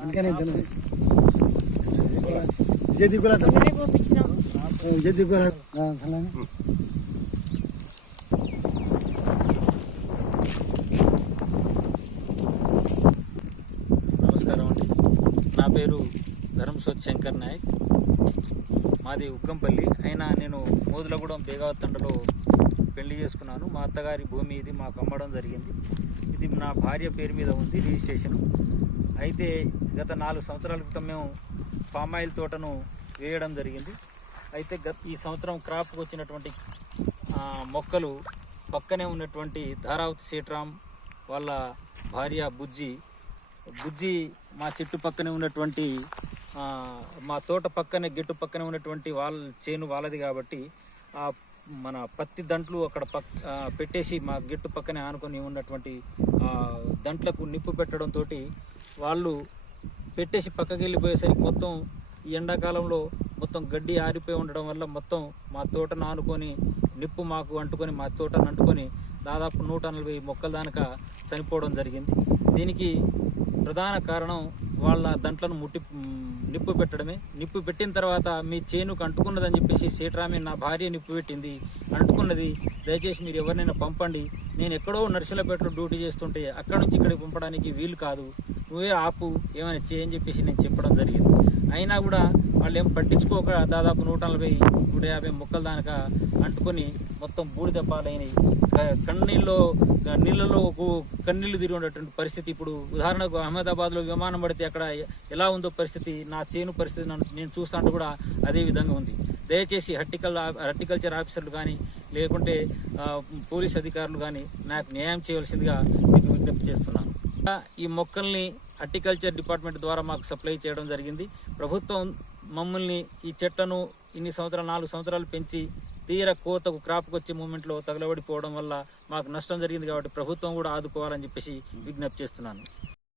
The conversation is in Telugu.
అందుకనే నమస్కారం అండి. నా పేరు ధరంసోత్ శంకర్ నాయక్. మాది ఉగ్గంపల్లి. అయినా నేను మోదులగూడెం బేగావత్ తండలో పెళ్ళి చేసుకున్నాను. మా అత్తగారి భూమి ఇది మాకు అమ్మడం జరిగింది. ఇది నా భార్య పేరు మీద ఉంది రిజిస్ట్రేషన్. అయితే గత నాలుగు సంవత్సరాల క్రితం మేము పామ్ ఆయిల్ తోటను వేయడం జరిగింది. అయితే గత ఈ సంవత్సరం క్రాప్కి వచ్చినటువంటి మొక్కలు పక్కనే ఉన్నటువంటి ధారావతి సీట్రామ్ వాళ్ళ భార్య బుజ్జి. బుజ్జి మా చెట్టు పక్కనే ఉన్నటువంటి మా తోట పక్కనే గెట్టు పక్కనే ఉన్నటువంటి వాళ్ళ చేను వాళ్ళది కాబట్టి ఆ మన పత్తి దంట్లు అక్కడ పక్ పెట్టేసి మా గెట్టు పక్కనే ఆనుకొని ఉన్నటువంటి దంట్లకు నిప్పు పెట్టడంతో వాళ్ళు పెట్టేసి పక్కకి వెళ్ళిపోయేసరికి మొత్తం ఈ ఎండాకాలంలో మొత్తం గడ్డి ఆరిపోయి ఉండడం వల్ల మొత్తం మా తోటను ఆనుకొని నిప్పు మాకు అంటుకొని మా తోటను అంటుకొని దాదాపు నూట నలభై మొక్కల దానక చనిపోవడం జరిగింది. దీనికి ప్రధాన కారణం వాళ్ళ దంట్లను ముట్టి నిప్పు పెట్టడమే. నిప్పు పెట్టిన తర్వాత మీ చేనుకు అంటుకున్నదని చెప్పేసి సీట్రామి నా భార్య నిప్పు పెట్టింది. అంటుకున్నది దయచేసి మీరు ఎవరినైనా పంపండి. నేను ఎక్కడో నర్సులపేటలో డ్యూటీ చేస్తుంటే అక్కడ నుంచి ఇక్కడికి పంపడానికి వీలు కాదు. నువ్వే ఆపు ఏమైనా చేయని చెప్పేసి నేను చెప్పడం జరిగింది. అయినా కూడా వాళ్ళు ఏం పట్టించుకోక దాదాపు నూట నలభై నూట యాభై మొక్కలు దానిక అంటుకొని మొత్తం బూడిద పాలైనవి క- కన్నీళ్ళలో నీళ్ళలో కు- కన్నీళ్ళు తిరిగి ఉండేటువంటి పరిస్థితి ఇప్పుడు ఉదాహరణకు అహ్మదాబాద్లో విమానం పడితే అక్కడ ఎలా ఉందో పరిస్థితి నా చేను పరిస్థితి నన్ను నేను చూస్తాను కూడా అదే విధంగా ఉంది. దయచేసి హర్టికల్ హర్టికల్చర్ ఆఫీసర్లు కానీ లేకుంటే పోలీస్ అధికారులు కానీ నాకు న్యాయం చేయవలసిందిగా మీకు విజ్ఞప్తి చేస్తున్నాను. ఈ మొక్కల్ని హార్టికల్చర్ డిపార్ట్మెంట్ ద్వారా మాకు సప్లై చేయడం జరిగింది. ప్రభుత్వం మమ్మల్ని ఈ చెట్లను ఇన్ని సంవత్సరాలు నాలుగు సంవత్సరాలు పెంచి తీర కోతకు క్రాప్కి వచ్చే మూమెంట్లో తగలబడిపోవడం వల్ల మాకు నష్టం జరిగింది కాబట్టి ప్రభుత్వం కూడా ఆదుకోవాలని చెప్పేసి విజ్ఞప్తి చేస్తున్నాను.